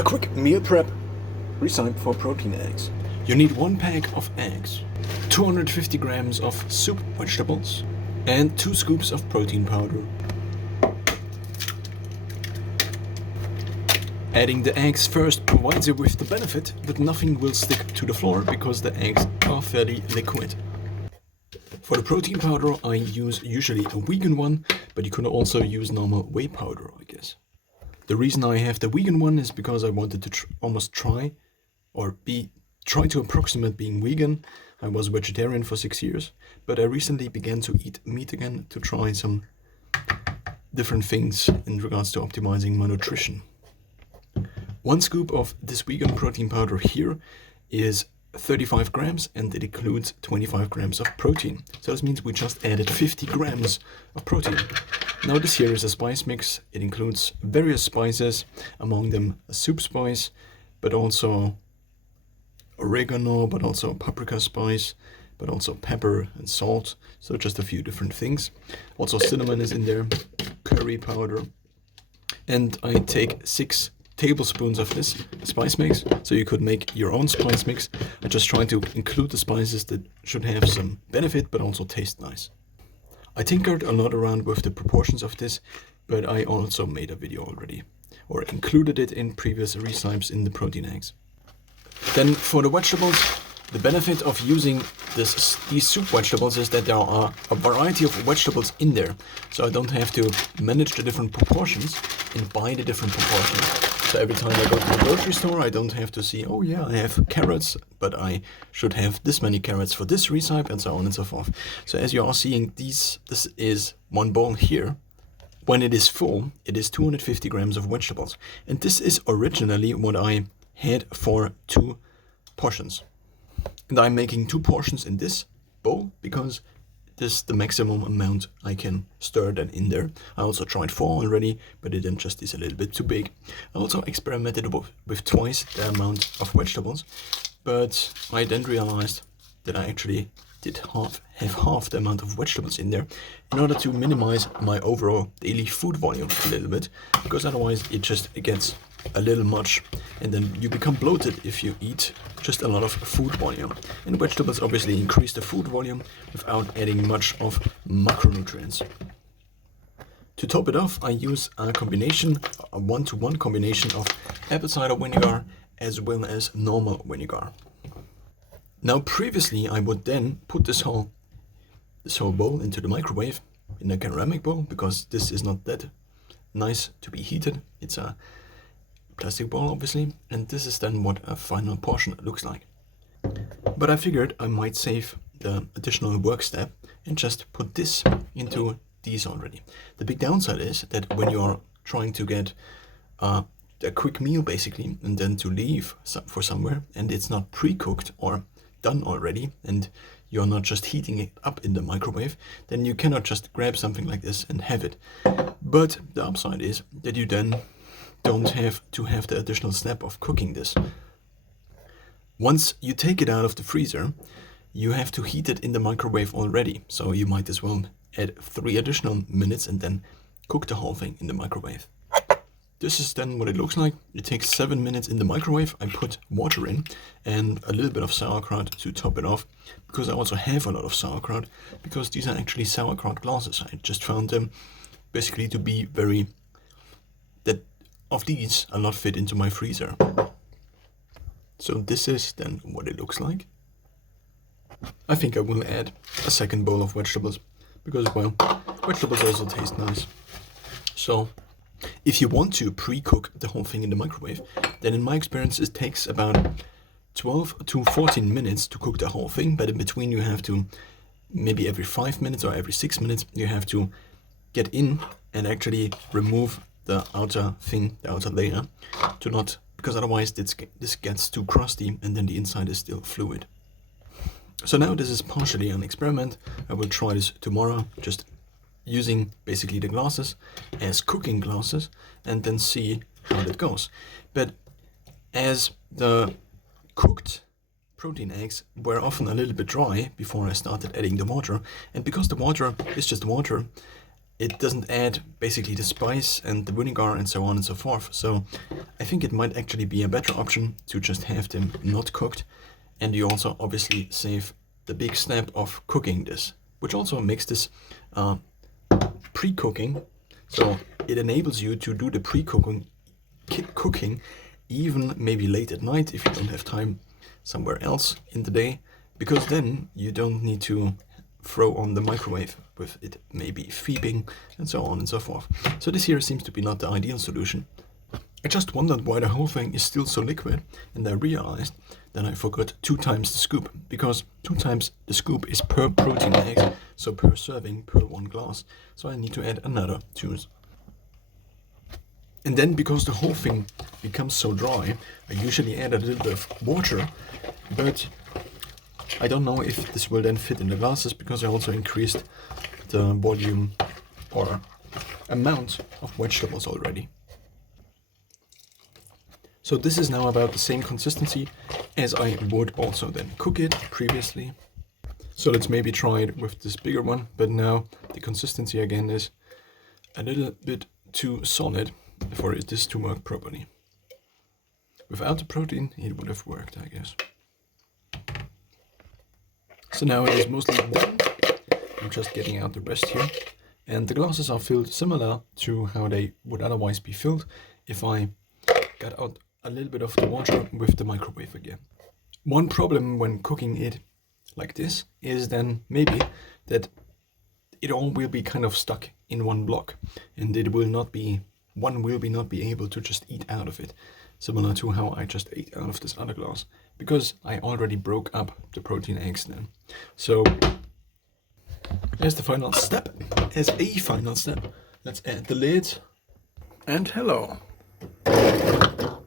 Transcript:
A quick meal prep recipe for protein eggs. You need 1 pack of eggs, 250 grams of soup vegetables, and 2 scoops of protein powder. Adding the eggs first provides you with the benefit that nothing will stick to the floor because the eggs are fairly liquid. For the protein powder I use usually a vegan one, but you could also use normal whey powder, I guess. The reason I have the vegan one is because I wanted to try to approximate being vegan. I was vegetarian for 6 years, but I recently began to eat meat again to try some different things in regards to optimizing my nutrition. 1 scoop of this vegan protein powder here is 35 grams and it includes 25 grams of protein. So this means we just added 50 grams of protein. Now this here is a spice mix. It includes various spices, among them a soup spice, but also oregano, but also paprika spice, but also pepper and salt. So just a few different things. Also cinnamon is in there, curry powder. And I take 6 tablespoons of this spice mix, so you could make your own spice mix. I just try to include the spices that should have some benefit but also taste nice. I tinkered a lot around with the proportions of this, but I also made a video already, or included it in previous recipes in the protein eggs. Then for the vegetables, the benefit of using these soup vegetables is that there are a variety of vegetables in there, so I don't have to manage the different proportions and buy the different proportions. So every time I go to the grocery store, I don't have to see, oh yeah, I have carrots, but I should have this many carrots for this recipe, and so on and so forth. So as you are seeing, this is 1 bowl here. When it is full, it is 250 grams of vegetables. And this is originally what I had for 2 portions. And I'm making 2 portions in this bowl because this is the maximum amount I can stir then in there. I also tried 4 already, but it then just is a little bit too big. I also experimented with twice the amount of vegetables, but I then realized that I actually have half the amount of vegetables in there in order to minimize my overall daily food volume a little bit, because otherwise it gets a little much and then you become bloated if you eat just a lot of food volume. And vegetables obviously increase the food volume without adding much of macronutrients. To top it off, I use a 1-to-1 combination of apple cider vinegar as well as normal vinegar. Now previously I would then put this whole bowl into the microwave in a ceramic bowl, because this is not that nice to be heated. It's a plastic bowl obviously, and this is then what a final portion looks like. But I figured I might save the additional work step and just put this into these already. The big downside is that when you are trying to get a quick meal basically, and then to leave for somewhere, and it's not pre-cooked or done already, and you're not just heating it up in the microwave, then you cannot just grab something like this and have it. But the upside is that you then don't have to have the additional step of cooking this. Once you take it out of the freezer, you have to heat it in the microwave already, so you might as well add 3 additional minutes and then cook the whole thing in the microwave. This is then what it looks like. It takes 7 minutes in the microwave. I put water in and a little bit of sauerkraut to top it off, because I also have a lot of sauerkraut, because these are actually sauerkraut glasses. I just found them basically to be of these a lot fit into my freezer. So this is then what it looks like. I think I will add a 2nd bowl of vegetables, because well, vegetables also taste nice. So if you want to pre-cook the whole thing in the microwave, then in my experience it takes about 12 to 14 minutes to cook the whole thing, but in between you have to, maybe every 5 minutes or every 6 minutes, you have to get in and actually remove the outer layer, because otherwise this gets too crusty and then the inside is still fluid. So now this is partially an experiment. I will try this tomorrow, just using basically the glasses as cooking glasses, and then see how that goes. But as the cooked protein eggs were often a little bit dry before I started adding the water, and because the water is just water, it doesn't add basically the spice and the vinegar and so on and so forth. So I think it might actually be a better option to just have them not cooked, and you also obviously save the big step of cooking this, which also makes this pre-cooking. So it enables you to do the pre-cooking cooking even maybe late at night if you don't have time somewhere else in the day, because then you don't need to throw on the microwave with it maybe beeping and so on and so forth. So this here seems to be not the ideal solution. I just wondered why the whole thing is still so liquid, and I realized that I forgot 2 times the scoop, because 2 times the scoop is per protein egg, so per serving per 1 glass. So I need to add another 2. And then because the whole thing becomes so dry, I usually add a little bit of water, but I don't know if this will then fit in the glasses, because I also increased the volume or amount of vegetables already. So this is now about the same consistency as I would also then cook it previously. So let's maybe try it with this bigger one, but now the consistency again is a little bit too solid for this to work properly. Without the protein, it would have worked, I guess. So now it is mostly done. I'm just getting out the rest here. And the glasses are filled similar to how they would otherwise be filled if I got out a little bit of the water with the microwave again. One problem when cooking it like this is then maybe that it all will be kind of stuck in one block, and it will not be, one will not be able to just eat out of it, similar to how I just ate out of this other glass, because I already broke up the protein eggs then. So as the final step, let's add the lid, and hello.